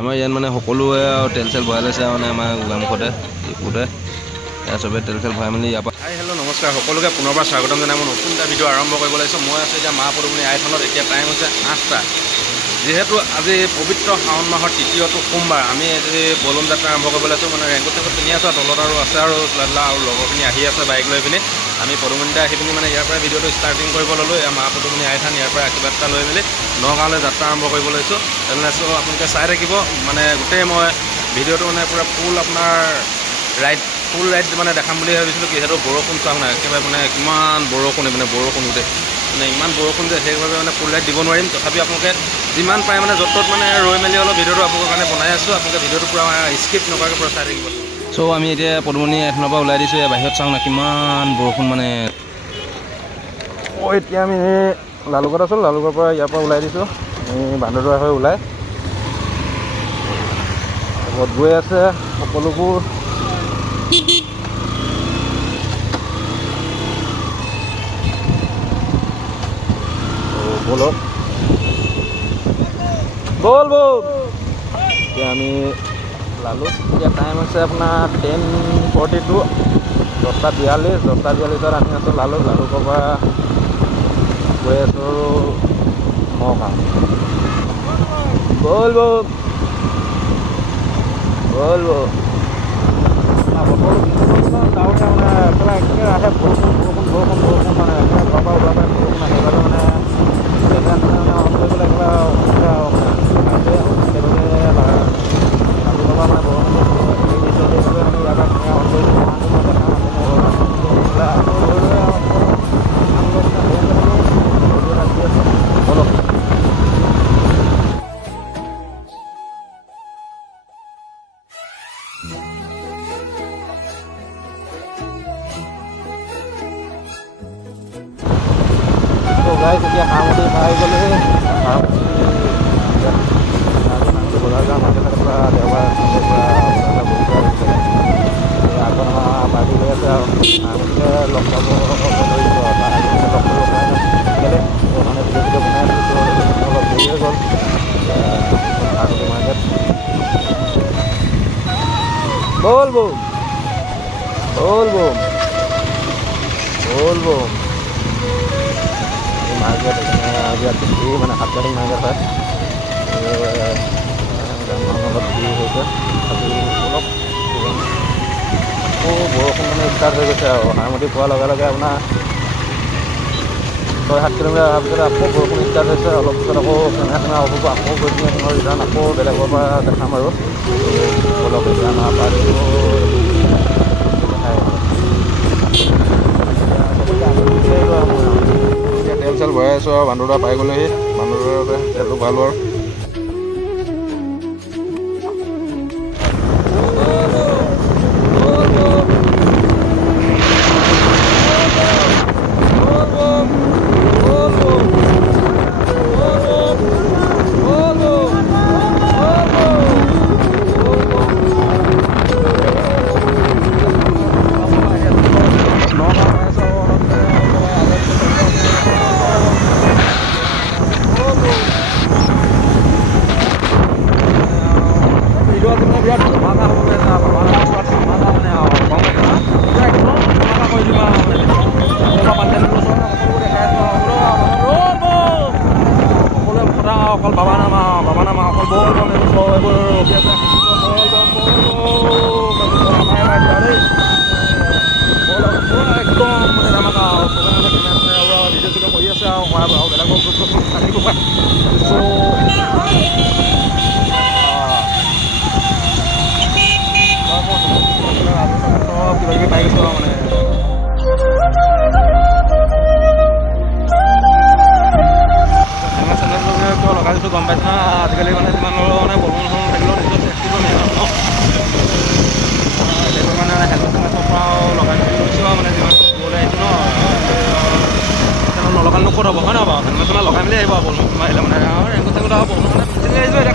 আমাৰ ইয়াত মানে সকলোৱে আৰু তেল চেল ভৰাই লৈছে মানে আমাৰ গোগামুখতে ডিপুতে চবে তেল চেল ভৰাই মেলি ইয়াৰ পৰা হাই হেল্ল' নমস্কাৰ সকলোকে পুনৰবাৰ স্বাগতম জনাই মই নতুন এটা ভিডিঅ' আৰম্ভ কৰিব লাগিছোঁ। মই আছোঁ এতিয়া মা পদুমণি আইথানত। এতিয়া টাইম হৈছে 8টা। যিহেতু আজি পবিত্ৰ শাওণ মাহৰ তৃতীয়টো সোমবাৰ, আমি আজি বলুন যাত্ৰা আৰম্ভ কৰিব লাগিছোঁ। মানে ৰেংকোট চেংকোট পিন্ধি আছোঁ, তলত আৰু আছে আৰু লাদলা আৰু লগৰখিনি আহি আছে বাইক লৈ পিনি। আমি পদুমণিতে আহি পিনি মানে ইয়াৰ পৰা ভিডিঅ'টো ষ্টাৰ্টিং কৰিব ল'লোঁ। এয়া মা পদুমণি আইথান, ইয়াৰ পৰা আশীৰ্বাদ এটা লৈ মেলি নগাঁৱলৈ যাত্ৰা আৰম্ভ কৰিব লৈছোঁ। তেনেহ'লে চ' আপোনালোকে চাই থাকিব। মানে গোটেই মই ভিডিঅ'টো মানে পূৰা ফুল আপোনাৰ ফুল ৰাইড মানে দেখাম বুলি ভাবিছিলোঁ। যিহেতু বৰষুণ চাওক নাই, একেবাৰে মানে কিমান বৰষুণ মানে বৰষুণ উঠে মানে ইমান বৰষুণ যে সেইবাবে মানে ফুল ৰাইড দিব নোৱাৰিম। তথাপি আপোনালোকে যিমান পাৰে মানে য'ত ত'ত মানে ৰৈ মেলি অলপ ভিডিঅ'টো আপোনালোকৰ কাৰণে বনাই আছোঁ। আপোনালোকে ভিডিঅ'টো পূৰা স্কিপ নকৰাকৈ পূৰা চাই থাকিব। চ' আমি এতিয়া পদুমণি আইথানৰ পৰা ওলাই দিছোঁ। বাহিৰত চাওঁ না কিমান বৰষুণ মানে। এতিয়া আমি লালুকত আছোঁ। লালুকৰ পৰা ইয়াৰ পৰা ওলাই দিছোঁ। আমি বান্দৰদৰা হৈ ওলাই গৈ আছে সকলোবোৰ। বলক বল বল। এতিয়া আমি লালুক। এতিয়া টাইম হৈছে আপোনাৰ 10:42, 10:42। 10:42 আমি আছোঁ লালুক। লালুকৰ পৰা গৈ আছোঁ নগাঁও। বল বল বল বল। বতৰটো ডাঙৰকৈ মানে একেবাৰে আহে বৰষুণ মানে ঘৰৰ পৰা ওলোৱা পাই বৰষুণ আহে। সেইবাবে মানে অন কৰিবলৈ একেবাৰে অসুবিধা সেইবাবে লালুকৰ পৰা মানে বৰষুণটো সেইবাবে আমি ইয়াৰ পৰা অন কৰিছোঁ। অলপ গাইছ এতিয়া হাঁমতি পাই গ'লে বজাৰ যাওঁ মাজে মাজে পৰা দেওবাৰ পৰা আগত আমাৰ পাৰ্টি লৈ আছে আৰু হাঁমতিকে লগ পাব ধৰিছোঁ আৰু তাৰ লগ কৰিব পৰা নাছিলে মানে ভিডিঅ' বনাই আছিলোঁ। অলপ দেৰি হৈ গ'ল। হাঁমতি মাৰ্কেট বল বল বল বল বল বল। মাৰ্কেট ইয়াত বেছি মানে সাপ্তাহিক মাৰ্কেট হয়। যানবাহন অলপ ভিৰ হৈছে। অলপ আকৌ বৰষুণ মানে ষ্টাৰ্ট হৈ গৈছে আৰু হাঁমতি পোৱাৰ লগে লগে আপোনাৰ 6-7 কিলোমিটাৰ অহাৰ পিছত আকৌ বৰষুণ ষ্টাৰ্ট হৈছে। অলপ পিছত আকৌ কেমেৰা হ'ব আকৌ গৈ পিনি আপোনাৰ ৰিটাৰ্ণ আকৌ বেলেগৰ পৰা দেখাম আৰু অলপ ৰিটাৰ্ণ অহাৰ পৰা তেল চেল ভৰাই আছোঁ আৰু বান্দৰদৰা পাই গ'লেহি। বান্দৰদৰাতে তেলটো ভৰালোঁ আৰু অকল বাবা নামা অকল বল এইবোৰ ৰখি আছে। একদম মানে ধামাকা চবে মানে ভিডিঅ' চিডিঅ' কৰি আছে আৰু বেলেগৰ গ্ৰুপ থাকিব পাৰে। চব কিবা কিবি পাই গৈছোঁ আৰু মানে লগাই দিছোঁ। গম পাইছোঁ না আজিকালি মানে যিমান মানে বলুন থাকিলেও নিজৰ চেফটিটো মেইন ন। সেইটো মানে হেলমেট চেলমেট চব পৰা লগাই দিছোঁ আৰু মানে যিমান দূৰলৈ আহিছোঁ ন নলগানো ক'ত হ'ব হয় নহয় বাৰু। হেলমেট চেলমেট লগাই মেলি আহিব আৰু বলুন আহিলে মানে ৰেংকোট চেংকোট আৰু বলুন মানে আহিছোঁ এতিয়া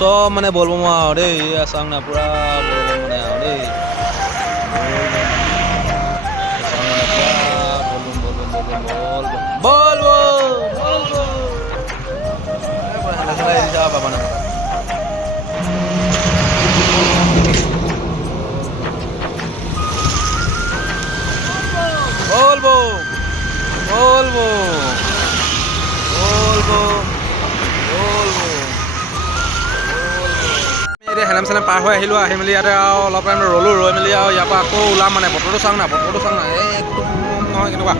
চব মানে বলবম আৰু দেই চাওক না পুৰা বলবম মানে আৰু দেই হেলেম চেলেম পাৰ হৈ আহিলোঁ আহি মেলি ইয়াতে আৰু অলপ টাইম ৰ'লোঁ ৰৈ মেলি আৰু ইয়াৰ পৰা আকৌ ওলাম মানে বতৰটো চাওঁ না একদম নহয় কেনেকুৱা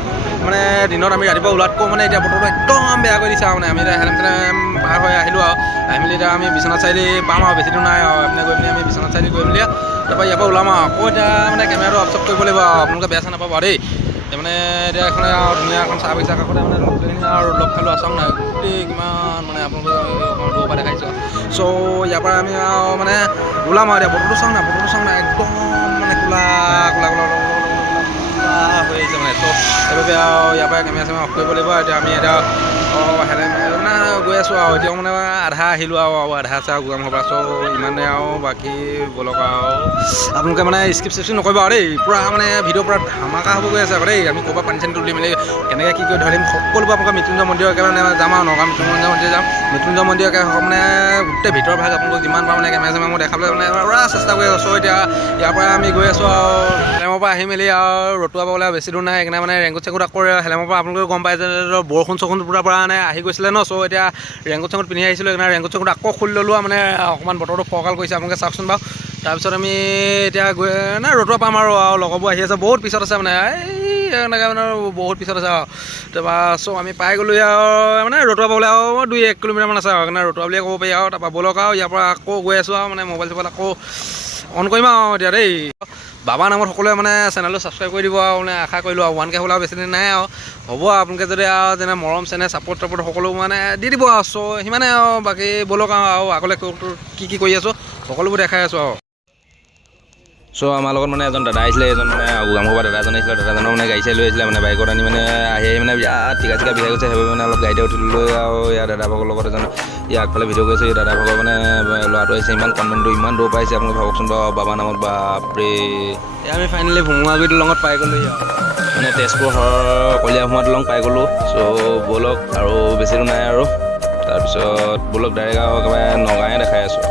মানে দিনত আমি ৰাতিপুৱা ওলাতকৈ মানে এতিয়া বতৰটো একদম বেয়া কৰি দিছে আৰু মানে আমি এতিয়া হেলেম চেলেম পাৰ হৈ আহিলোঁ আৰু আহি মেলি এতিয়া আমি বিশ্বনাথ চাৰিআলি পাম আৰু বেছি দূৰ নাই আৰু আপুনি গৈ মেলি আমি বিশ্বনাথ চাৰিআলি গৈ মেলি তাৰপৰা ইয়াৰ পৰা ওলাম আৰু আকৌ এতিয়া মানে কেমেৰাটো অফ চফ কৰিব লাগিব আৰু আপোনালোকে বেয়া চেয়া নাপাব দেই মানে এতিয়া এখন আৰু ধুনীয়া এখন চাহ বাগিচা কাষতে মানে গোটেইখিনি আৰু লগ খালোঁ আচাম নাই গোটেই কিমান মানে আপোনালোকে দূৰৰ পৰা দেখাইছোঁ চ' ইয়াৰ পৰা আমি আৰু মানে ওলাম আৰু এতিয়া বতৰটো চাওঁ না একদম মানে কোলা হৈ আহিছে মানে চ' সেইবাবে আৰু ইয়াৰ পৰা কেমেৰা চেমেৰা অফ কৰিব লাগিব এতিয়া আমি এতিয়া মানে গৈ আছোঁ আৰু এতিয়াও মানে আধা আহিলোঁ আৰু আধা আছে আৰু গোগাম হ'ব চ' ইমানে আৰু বাকী বলক আৰু আপোনালোকে মানে স্কিপ চিপচিপ নকৰিব আৰু দেই পূৰা মানে ভিডিঅ' পূৰা ধামাকা হ'ব গৈ আছে আকৌ দেই আমি ক'ৰবাত পানী চানী তুলি মেলি কেনেকৈ কি কৰি ধৰিম সকলোবোৰ আপোনালোকে মৃত্যুঞ্জয় মন্দিৰৰ একেবাৰে যাম আৰু নগাঁও মৃত্যুঞ্জয় মন্দিৰ যাম মৃত্যুঞ্জয় মন্দিৰ মানে গোটেই ভিতৰ ভাগ আপোনালোকক যিমান পাৰোঁ মানে কেমেৰা চেমেৰা মই দেখাবলৈ মানে পূৰা চেষ্টা কৰি আছোঁ এতিয়া ইয়াৰ পৰা আমি গৈ আছোঁ আৰু হেলেমৰ পৰা আহি মেলি আৰু ৰতুৱা পাবলৈ বেছি দূৰ নাই সেইকাৰণে মানে ৰেংকুট চেংকুট আকৌ হেলেমৰ পৰা আপোনালোকে গম পাই যে বৰষুণ চৰষুণ পূৰা মানে আহি গৈছিলে ন চ' এতিয়া ৰেংকুট চেংকুট পিন্ধি আহিছিলোঁ সেইকাৰণে ৰেংকুট চেংকুট আকৌ খুলি ল'লোঁ মানে অকণমান বতৰটো ফৰকাল কৰিছে আপোনালোকে চাওকচোন বাৰু তাৰপিছত আমি এতিয়া গৈ ৰতুৱা পাম আৰু লগৰবোৰ আহি আছে বহুত পিছত আছে মানে এনেকৈ মানে বহুত পিছত আছে আৰু তাৰপৰা চ' আমি পাই গ'লোঁ আৰু মানে ৰতুৱা পাবলৈ আৰু 2-1 কিলোমিটাৰমান আছে আৰু সেইকাৰণে ৰতুৱা বুলিয়ে ক'ব পাৰি আৰু তাৰপৰা বলক আৰু ইয়াৰ পৰা আকৌ গৈ আছোঁ আৰু মানে মোবাইল চোবাইল আকৌ অন কৰিম আৰু এতিয়া দেই বাবা নামত সকলোৱে মানে চেনেলটো ছাবস্ক্ৰাইব কৰি দিব আৰু মানে আশা কৰিলোঁ আৰু 1K হ'লে আৰু বেছি দিন নাই আৰু হ'ব আপোনালোকে যদি আৰু যেনে মৰম চেনেহ ছাপৰ্ট সকলো মানে দি দিব আৰু চ' সিমানে আৰু বাকী বলক আৰু আগলৈ কি কৰি আছোঁ সকলোবোৰ দেখাই আছোঁ আৰু চ' আমাৰ লগত মানে এজন দাদা আহিছিলে এজন মানে গোগাম ঘৰৰ দাদা এজন আহিছিলে দাদাজনৰ মানে গাড়ী চাই লৈ আহিছিলে মানে বাইকত আনি মানে আহি মানে বিৰাট টিকা চিকা বিহাই গৈছে সেইবাবে মানে অলপ গাড়ীতে উঠি লৈ আৰু ইয়াৰ দাদা ভাগৰ লগত এজন আগফালে ভিডিঅ' কৰিছে এই দাদা ভাগৰ মানে ল'ৰাটো আহিছে ইমান কনটেণ্টটো ইমান দূৰ পাইছে আপোনালোকে ভাবকচোন বাৰু বাবা নামত বাপৰে আমি ফাইনেলি ভোমোৱাগুৰি দলঙত পাই গ'লোঁ মানে তেজপুৰ কলীয়াভোমোৱা দলং পাই গ'লোঁ চ' বলক আৰু বেছি দূৰ নাই আৰু তাৰপিছত বলক ডাইৰেক্ট আৰু একেবাৰে নগাঁৱে দেখাই আছোঁ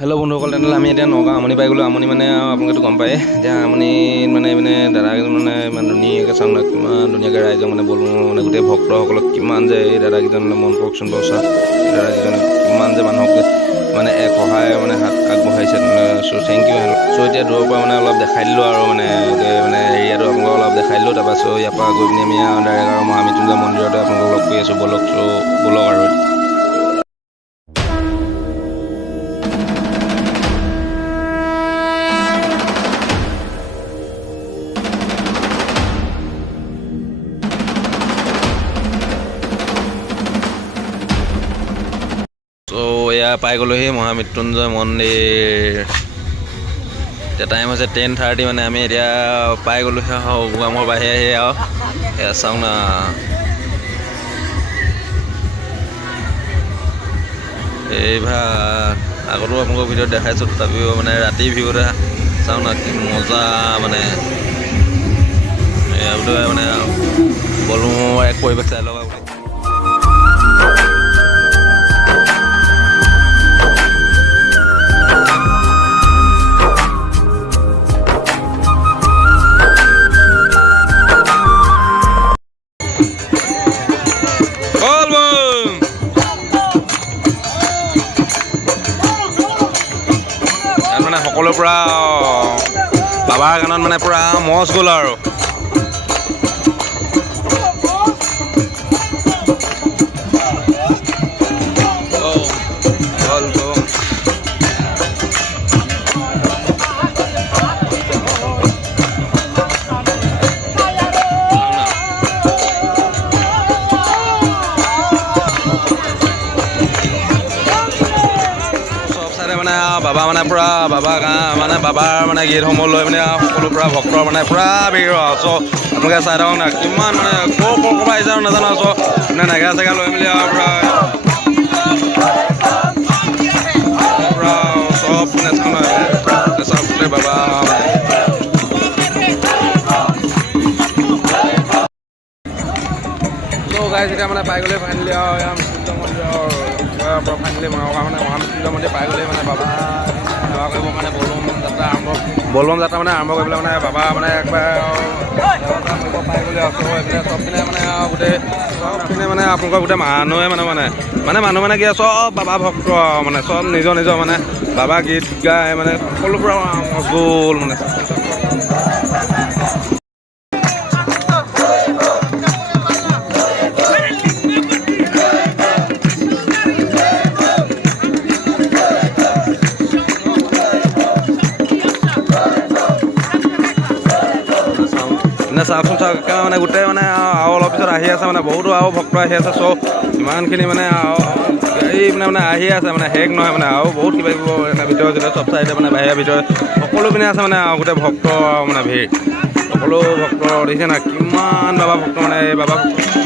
হেল্ল' বন্ধুসকল তেনেহ'লে আমি এতিয়া নগাঁও আমনি পাই গ'লোঁ আমনি মানে আৰু আপোনালোকেতো গম পায় এতিয়া আমনিত মানে দাদাকেইজন মানে ইমান ধুনীয়াকৈ চাওঁ না কিমান ধুনীয়াকৈ ৰাইজক মানে বলবো মানে গোটেই ভক্তসকলক কিমান যে এই দাদাকেইজনলৈ মন কৰকচোন বাৰু চা দাদাকেইজনে কিমান যে মানুহক মানে এক সহায় মানে হাত আগবঢ়াইছে চ' থেংক ইউ চ' এতিয়া দূৰৰ পৰা মানে অলপ দেখাই দিলোঁ আৰু মানে এৰিয়াটো আপোনালোকক অলপ দেখাই দিলোঁ তাৰপৰা চ' ইয়াৰ পৰা গৈ পিনি আমি ডাইৰেক্ট আৰু মহামৃত্যুঞ্জয় মন্দিৰতে আপোনালোকক লগ কৰি আছোঁ বলক চ' বলক আৰু এয়া পাই গ'লোহি মহামৃত্যুঞ্জয় মন্দিৰ এতিয়া টাইম হৈছে 10:30 মানে আমি এতিয়া পাই গ'লোহি গোগামৰ বাহিৰে আহি আৰু এয়া চাওঁ না এই ভাগ আগতো আপোনালোকৰ ভিডিঅ'ত দেখাইছোঁ তথাপিও মানে ৰাতি ভিউতে চাওঁ না কি মজা মানে মানে বলবমৰ এক পৰিৱেশ চাই লগা বুলি সকলোৰে পৰা বাবাৰ গানত মানে পুৰা মজ গ'ল আৰু বাবা মানে পূৰা বাবা মানে বাবাৰ মানে গীতসমূহ লৈ মানে সকলো পূৰা ভক্তৰ মানে পূৰা ভিৰ চ' আপোনালোকে চাই থাকক না কিমান মানে ক'ৰ পৰা আহিছে আৰু নাজানো চ' মানে নেগা চেগা লৈ মেলি আৰু পূৰা চব মানে চাওক বাবা গাইজ এতিয়া মানে পাই গ'লে ফাইনেলি আৰু মৃত্যুঞ্জয় মন্দিৰৰ পৰা ফাইনেলি মানে মহামৃত্যুঞ্জয় মন্দিৰ পাই গ'লে মানে বাবা সেৱা কৰিব মানে বলবম যাত্ৰা মানে আৰম্ভ কৰিবলৈ মানে বাবা মানে একবাৰ পাই গ'লে এইপিনে চবপিনে মানে গোটেই চবপিনে মানে আপোনালোকৰ গোটেই মানুহে মানুহ মানে কি চব বাবা ভক্ত মানে চব নিজৰ মানে বাবা গীত গাই মানে সকলো পৰা গ'ল মানে চাওকচোন চাওক মানে গোটেই মানে আৰু অলপ পিছত আহি আছে মানে বহুতো আৰু ভক্ত আহি আছে চ' ইমানখিনি মানে এই মানে আহি আছে মানে শেষ নহয় মানে আৰু বহুত কিবা কিবি ভিতৰত চব চাইডে মানে বাহিৰৰ ভিতৰত সকলো পিনে আছে মানে গোটেই ভক্ত মানে ভিৰ সকলো ভক্ত দেখিছে না কিমান বাবা ভক্ত মানে এই বাবা ভক্ত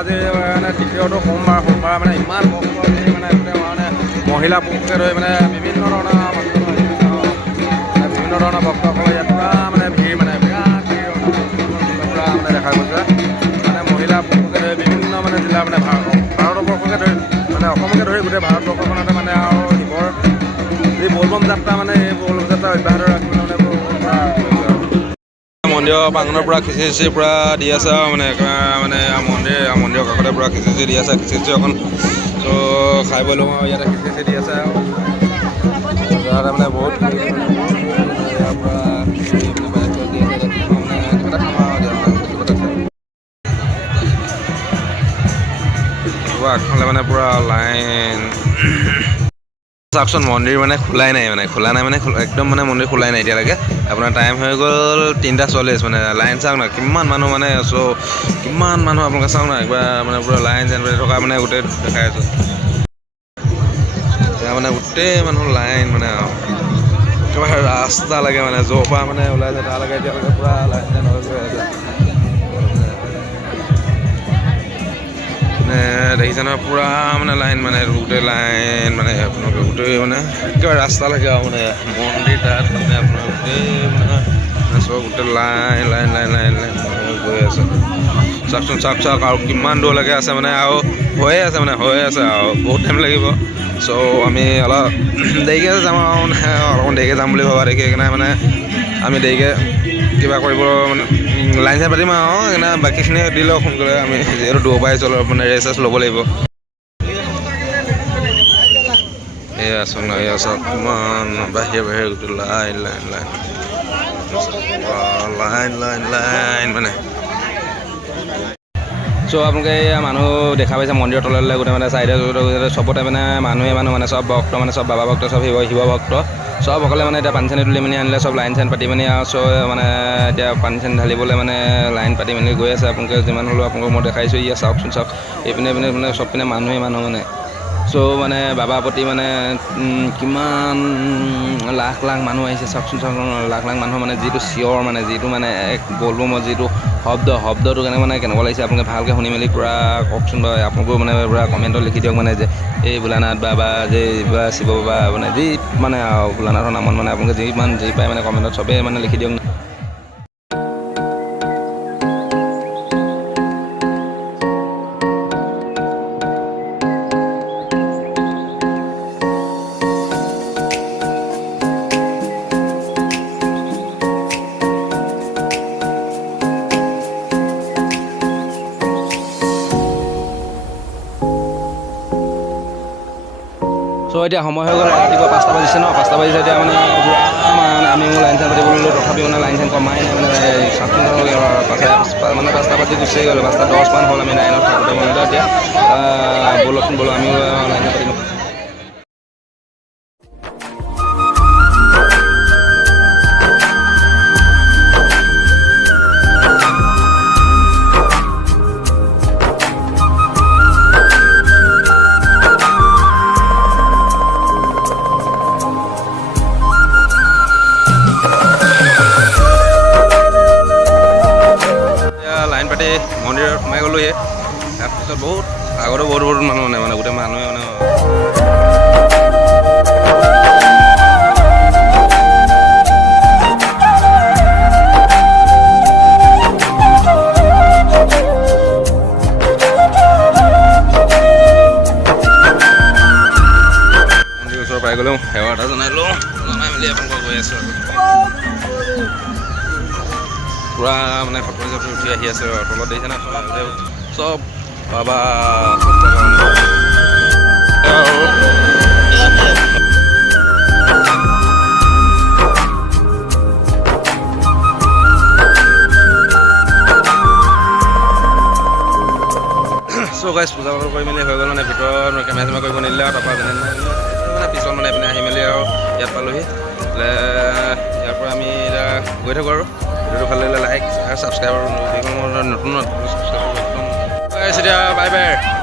আজি মানে তৃতীয়টো সোমবাৰ মানে ইমান ভক্ত মানে মহিলা পুৰুষকে ধৰি মানে বিভিন্ন ধৰণৰ ভক্তসকলে ইয়াত পূৰা মানে ভিৰ মানে বিৰাট ভিৰ পূৰা মানে দেখা গৈছে মানে মহিলা পুৰুষকে ধৰি বিভিন্ন মানে জিলা মানে ভাৰতবৰ্ষকে ধৰি মানে অসমকে ধৰি গোটেই ভাৰতবৰ্ষখনতে মানে আৰু শিৱৰ যি বলবম যাত্ৰা মানে এই বলবম যাত্ৰা অব্যাহত ৰাখি মানে মন্দিৰৰ প্ৰাংগণৰ পৰা খিচিৰি পূৰা দি আছে আৰু মানে মন্দিৰৰ কাষতে পূৰা খিচিৰি দি আছে খিচিৰি অকণ চ' খাই বৈ লওঁ আৰু ইয়াতে খিচিৰি দি আছে আৰু ইয়াতে মানে বহুত আগফালে মানে পূৰা লাইন চাওকচোন মন্দিৰ মানে খোলাই নাই একদম মানে মন্দিৰ খোলাই নাই এতিয়ালৈকে আপোনাৰ টাইম হৈ গ'ল 3:40 মানে লাইন চাওক না কিমান মানুহ মানে চ' কিমান মানুহ আপোনালোকে চাওক না একবাৰ মানে পূৰা লাইন যেন থকা মানে গোটেই দেখাই আছোঁ এতিয়া মানে গোটেই মানুহ লাইন মানে আৰু একেবাৰে ৰাস্তা লাগে মানে য'ৰ পৰা মানে ওলাই যায় তালৈকে এতিয়ালৈকে পূৰা লাইন যেন হৈ গৈ আছে দেখিছে নহয় পূৰা মানে লাইন মানে গোটেই লাইন মানে আপোনালোকে গোটেই মানে একেবাৰে ৰাস্তা লাগে আৰু মানে মন্দিৰ তাত মানে আপোনাৰ গোটেই মানে চব গোটেই লাইন গৈ আছে চাওকচোন চাওক আৰু কিমান দূৰলৈকে আছে মানে আৰু হৈয়ে আছে আৰু বহুত টাইম লাগিব চ' আমি অলপ দেৰিকৈ যাম আৰু মানে অলপমান দেৰিকৈ যাম বুলি ভবা দেখি সেইকাৰণে মানে আমি দেৰিকৈ কিবা কৰিব মানে লাইন চাইন পাতিম আৰু সেইকাৰণে বাকীখিনি দি লওঁ সোনকালে আমি যিহেতু দূৰৰ পৰাই চলো মানে ৰেষ্ট ল'ব লাগিব এয়া চোন এয়া চব কিমান বাহিৰে গোটেই লাইন মানে চ' আপোনালোকে মানুহ দেখা পাইছে মন্দিৰৰ তললৈ গোটেই মানে চাইডে চবতে মানে মানুহে মানে চব ভক্ত মানে চব বাবা ভক্ত চব শিৱ ভক্ত চবসকলে মানে এতিয়া পানী চানী তুলি মেলি আনিলে চব লাইন চাইন পাতি মেলি আৰু চ' মানে এতিয়া পানী চানী ঢালিবলৈ মানে লাইন পাতি মেলি গৈ আছে আপোনালোকে যিমান হ'লেও আপোনালোকক মই দেখাইছোঁ ইয়াত চাওক এইপিনে মানে চব পিনে মানুহে মানে চ' মানে বাবাৰ প্ৰতি মানে কিমান লাখ লাখ মানুহ আহিছে চাওকচোন লাখ লাখ মানুহৰ মানে যিটো চিঞৰ মানে যিটো মানে এক বলবমৰ যিটো শব্দটো কেনেকুৱা লাগিছে আপোনালোকে ভালকৈ শুনি মেলি পূৰা কওকচোন বাৰু আপোনালোকেও মানে পূৰা কমেণ্টত লিখি দিয়ক মানে যে এই ভোলানাথ বাবা যে বা শিৱ বাবা মানে যি মানে ভোলানাথৰ নামত মানে আপোনালোকে যি পায় মানে কমেণ্টত চবেই মানে লিখি দিয়ক। চ' এতিয়া সময় হৈ গ'ল ৰাতিপুৱা 5টা বাজিছে ন 5টা বাজিছে এতিয়া মানে আমি লাইন চাইন পাতিবলৈ ল'লোঁ তথাপিও মানে লাইন চাইন কমাই নাই মানে চাওকচোন মানে 5টা বাজি গুচিয়ে গ'ল 5টা 10 মান হ'ল আমি লাইনত থাকোঁতে মানে এতিয়া ব'লকচোন ব'লো আমিও লাইন চাইন পাতিম। লাইন পাতি মন্দিৰত সোমাই গ'লোহি তাৰপিছত বহুত আগতে বহুত মানুহ মানে গোটেই মানুহে মানে মন্দিৰৰ ওচৰৰ পাই গ'লোঁ সেৱা এটা জনাই মেলি আপোনালোকক গৈ আছোঁ আৰু পূৰা মানে ফটো উঠি আহি আছে আৰু তলত দেখিছে না চব বাবা চ' গাইছ পূজা পাতল কৰি মেলি হৈ গ'ল মানে ভিতৰত কেমেৰা চেমেৰা কৰিব নিদিলে আৰু তাৰপৰা মানে পিছত মানে এইপিনে আহি মেলি আৰু ইয়াত পালোহি ইয়াৰ পৰা আমি এতিয়া গৈ থাকোঁ আৰু ভিডিঅ'টো ভাল লাগিলে লাইক আৰু ছাবস্ক্ৰাইব আৰু নতুন ছাবস্ক্ৰাইব একদম এতিয়া বাই বাই।